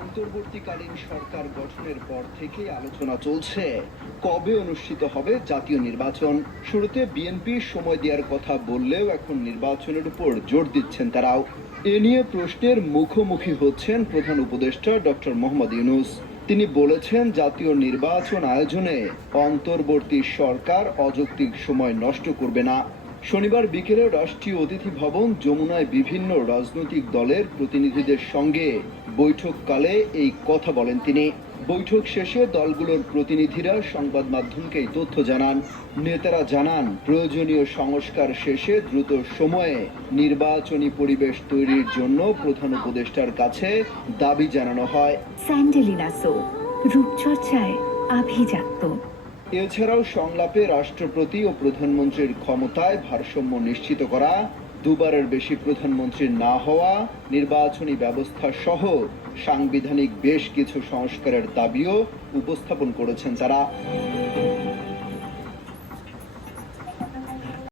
অন্তর্বর্তীকালীন সরকার গঠনের পর থেকে আলোচনা চলছে কবে অনুষ্ঠিত হবে জাতীয় নির্বাচন। শুরুতে বিএনপি সময় দেওয়ার কথা বললেও এখন নির্বাচনের উপর জোর দিচ্ছেন তারাও। এ নিয়ে প্রশ্নের মুখোমুখি হচ্ছেন প্রধান উপদেষ্টা ডক্টর মোহাম্মদ ইউনূস। তিনি বলেছেন, জাতীয় নির্বাচন আয়োজনে অন্তর্বর্তী সরকার অযৌক্তিক সময় নষ্ট করবে না। শনিবার বিকেলে রাষ্ট্রীয় অতিথি ভবন যমুনায় বিভিন্ন রাজনৈতিক দলের প্রতিনিধিদের সঙ্গে বৈঠককালে এই কথা বলেন তিনি। বৈঠক শেষে দলগুলোর প্রতিনিধিরা সংবাদ মাধ্যমকে এই তথ্য জানান। নেতারা জানান, প্রয়োজনীয় সংস্কার শেষে দ্রুত সময়ে নির্বাচনী পরিবেশ তৈরির জন্য প্রধান উপদেষ্টার কাছে দাবি জানানো হয়। স্যান্ডেলিনা সো, রূপচর্চায় আভিজাত্য। এছাড়াও সংলাপে রাষ্ট্রপতি ও প্রধানমন্ত্রীর ক্ষমতায় ভারসাম্য নিশ্চিত করা, দুবারের বেশি প্রধানমন্ত্রী না হওয়া, নির্বাচনী ব্যবস্থা সহ সাংবিধানিক বেশ কিছু সংস্কারের দাবিও উপস্থাপন করেছেন তারা।